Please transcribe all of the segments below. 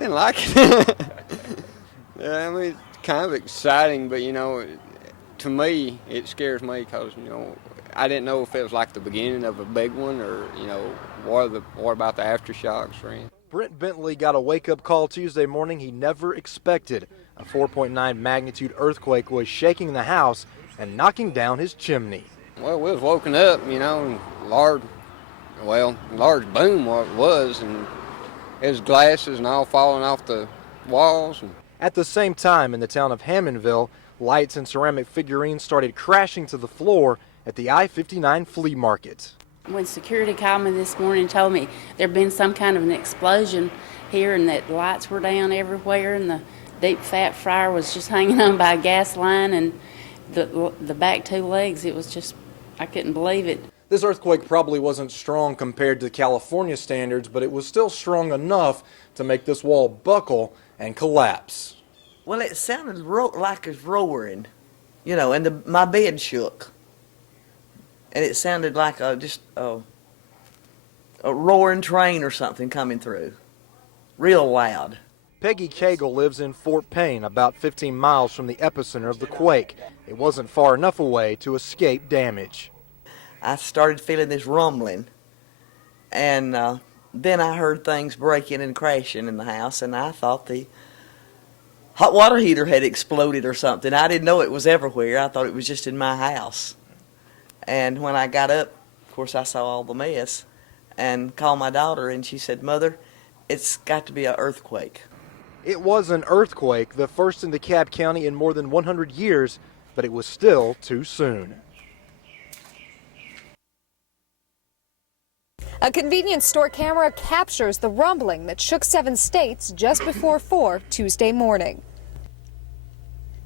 Didn't like it. Yeah, I mean, it's kind of exciting, but, to me, it scares me because, I didn't know if it was like the beginning of a big one or, what about the aftershocks or anything. Brent Bentley got a wake-up call Tuesday morning he never expected. A 4.9 magnitude earthquake was shaking the house and knocking down his chimney. Well, we was woken up, and large boom what it was, and it was glasses and all falling off the walls. At the same time, in the town of Hammondville, lights and ceramic figurines started crashing to the floor at the I-59 flea market. When security called me this morning and told me there'd been some kind of an explosion here and that lights were down everywhere and the deep fat fryer was just hanging on by a gas line and the back two legs, it was just, I couldn't believe it. This earthquake probably wasn't strong compared to California standards, but it was still strong enough to make this wall buckle and collapse. Well, it sounded like it was roaring, and my bed shook. And it sounded like just a roaring train or something coming through, real loud. Peggy Cagle lives in Fort Payne, about 15 miles from the epicenter of the quake. It wasn't far enough away to escape damage. I started feeling this rumbling, and then I heard things breaking and crashing in the house, and I thought the hot water heater had exploded or something. I didn't know it was everywhere. I thought it was just in my house. And when I got up, of course, I saw all the mess and called my daughter, and she said, "Mother, it's got to be an earthquake." It was an earthquake, the first in DeKalb County in more than 100 years, but it was still too soon. A convenience store camera captures the rumbling that shook 7 states just before 4 Tuesday morning.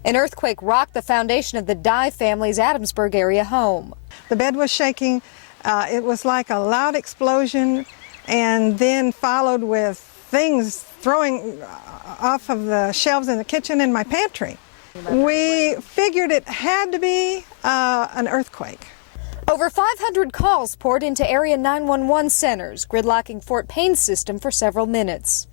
An earthquake rocked the foundation of the Dye family's Adamsburg area home. The bed was shaking. It was like a loud explosion and then followed with things throwing off of the shelves in the kitchen and my pantry. We figured it had to be an earthquake. Over 500 calls poured into area 911 centers, gridlocking Fort Payne's system for several minutes.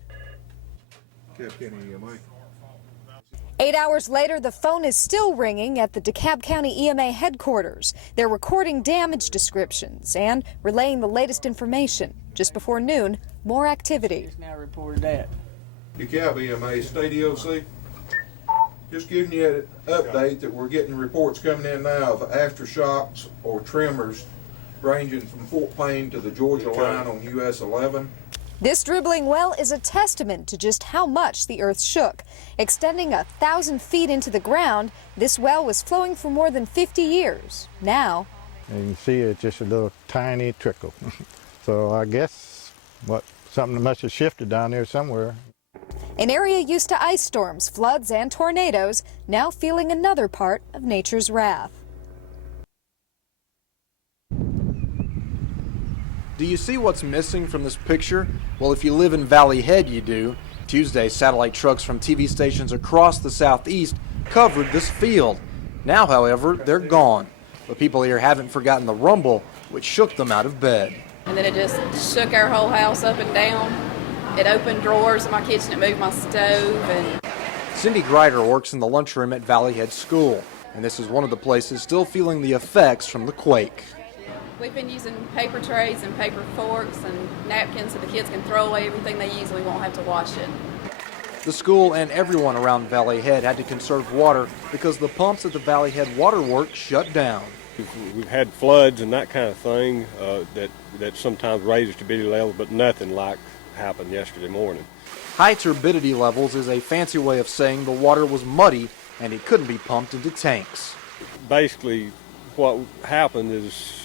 8 hours later, the phone is still ringing at the DeKalb County EMA headquarters. They're recording damage descriptions and relaying the latest information. Just before noon, more activity. Now reported that. DeKalb EMA, State EOC. Just giving you an update that we're getting reports coming in now of aftershocks or tremors ranging from Fort Payne to the Georgia line on US 11. This dribbling well is a testament to just how much the earth shook. Extending 1,000 feet into the ground, this well was flowing for more than 50 years. Now, you can see it's just a little tiny trickle. So I guess something must have shifted down there somewhere. an area used to ice storms, floods, and tornadoes, now feeling another part of nature's wrath. Do you see what's missing from this picture? Well, if you live in Valley Head, you do. Tuesday, satellite trucks from TV stations across the southeast covered this field. Now, however, they're gone. But people here haven't forgotten the rumble, which shook them out of bed. And then it just shook our whole house up and down. It opened drawers in my kitchen, it moved my stove. And Cindy Greider works in the lunchroom at Valley Head School, and this is one of the places still feeling the effects from the quake. we've been using paper trays and paper forks and napkins so the kids can throw away everything they use. We won't have to wash it. The school and everyone around Valley Head had to conserve water because the pumps at the Valley Head Water Works shut down. We've had floods and that kind of thing that sometimes raises turbidity levels, but nothing like happened yesterday morning. High turbidity levels is a fancy way of saying the water was muddy and it couldn't be pumped into tanks. Basically, what happened is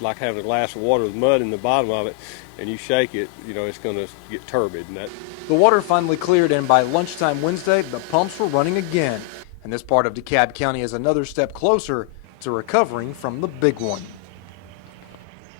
like having a glass of water with mud in the bottom of it, and you shake it, it's going to get turbid. The water finally cleared, and by lunchtime Wednesday, the pumps were running again. And this part of DeKalb County is another step closer to recovering from the big one.